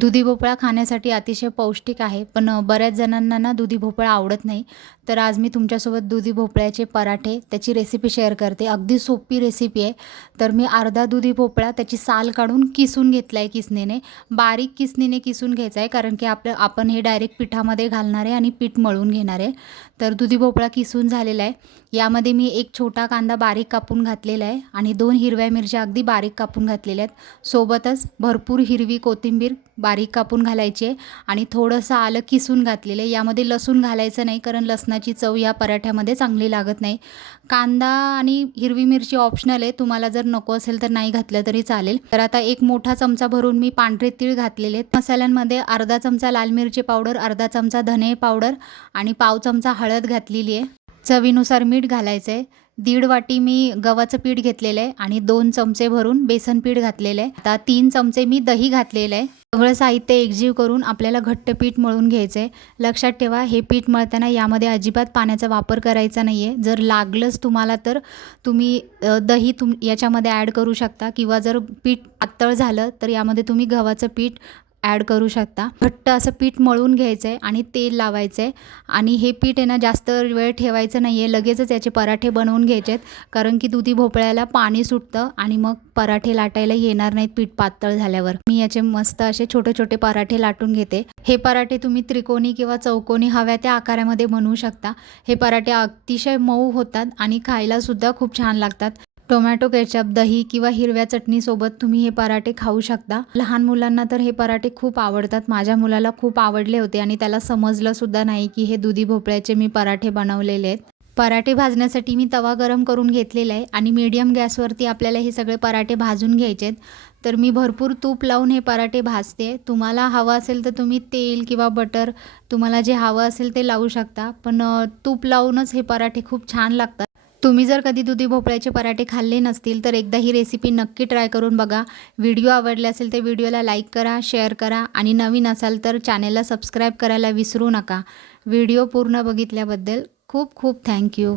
दुधी भोपळा खाण्यासाठी अतिशय पौष्टिक आहे पण बऱ्याच जणांना ना दुधी भोपळा आवडत नाही. तर आज मी तुमच्यासोबत दुधी भोपळ्याचे पराठे त्याची रेसिपी शेअर करते. अगदी सोपी रेसिपी आहे. तर मी अर्धा दुधी भोपळा त्याची साल काढून किसून घेतला आहे किसणीने. बारीक किसणीने किसून घ्यायचा आहे कारण की आपलं आपण हे डायरेक्ट पिठामध्ये घालणार आहे आणि पीठ मळून घेणार आहे. तर दुधी भोपळा किसून झालेला आहे. यामध्ये मी एक छोटा कांदा बारीक कापून घातलेला आहे आणि दोन हिरव्या मिरच्या अगदी बारीक कापून घातलेल्या आहेत. सोबतच भरपूर हिरवी कोथिंबीर बारीक कापून घालायचे आणि थोडंसं आलं किसून घातलेलं आहे. यामध्ये लसूण घालायचं नाही कारण लसणाची चव या पराठ्यामध्ये चांगली लागत नाही. कांदा आणि हिरवी मिरची ऑप्शनल आहे. तुम्हाला जर नको असेल तर नाही घातलं तरी चालेल. तर आता एक मोठा चमचा भरून मी पांढरे तीळ घातलेले आहेत. मसाल्यांमध्ये अर्धा चमचा लाल मिरची पावडर अर्धा चमचा धने पावडर आणि पाव चमचा हळद घातलेली आहे. चवीनुसार मीठ घालायचं आहे दीड वाटी मी गव्हाचं पीठ घेतलेलं आहे आणि दोन चमचे भरून बेसन पीठ घातलेलं आहे. आता तीन चमचे मी दही घातलेलं आहे. सगळं साहित्य एकजीव करून आपल्याला घट्ट पीठ मळून घ्यायचं आहे लक्षात ठेवा हे पीठ मळताना यामध्ये अजिबात पाण्याचा वापर करायचा नाही आहे जर लागलंच तुम्हाला तर तुम्ही दही तुम याच्यामध्ये ॲड करू शकता किंवा जर पीठ पातळ झालं तर यामध्ये तुम्ही गव्हाचं पीठ ॲड करू शकता. घट्ट असं पीठ मळून घ्यायचं आहे आणि तेल लावायचं आहे आणि हे पीठ आहे ना जास्त वेळ ठेवायचं नाही आहे लगेचच याचे पराठे बनवून घ्यायचे आहेत कारण की दुधी भोपळ्याला पाणी सुटतं आणि मग पराठे लाटायला येणार नाहीत पीठ पातळ झाल्यावर. मी याचे मस्त असे छोटे छोटे पराठे लाटून घेते. हे पराठे तुम्ही त्रिकोणी किंवा चौकोनी हव्या त्या आकारामध्ये बनवू शकता. हे पराठे अतिशय मऊ होतात आणि खायलासुद्धा खूप छान लागतात. टोमॅटो केचप दही किंवा हिरव्या चटणीसोबत तुम्ही हे पराठे खाऊ शकता. लहान मुलांना तर हे पराठे खूप आवडतात. माझ्या मुलाला खूप आवडले होते आणि त्याला समजलं सुद्धा नाही की हे दुधी भोपळ्याचे मी पराठे बनवलेले आहेत. पराठे भाजण्यासाठी मी तवा गरम करून घेतलेला आहे आणि मीडियम गॅसवरती आपल्याला हे सगळे पराठे भाजून घ्यायचे आहेत. तर मी भरपूर तूप लावून हे पराठे भाजते. तुम्हाला हवं असेल तर तुम्ही तेल किंवा बटर तुम्हाला जे हवं असेल ते लावू शकता. पण तूप लावूनच हे पराठे खूप छान लागतात. तुम्ही जर कधी दुधी भोपळ्याचे पराठे खाल्ले नसतील तर एकदा ही रेसिपी नक्की ट्राय करून बघा. व्हिडिओ आवडले असेल तर व्हिडिओला लाईक करा शेअर करा आणि नवीन असाल तर चॅनेलला सबस्क्राईब करायला विसरू नका. व्हिडिओ पूर्ण बघितल्याबद्दल खूप खूप थँक्यू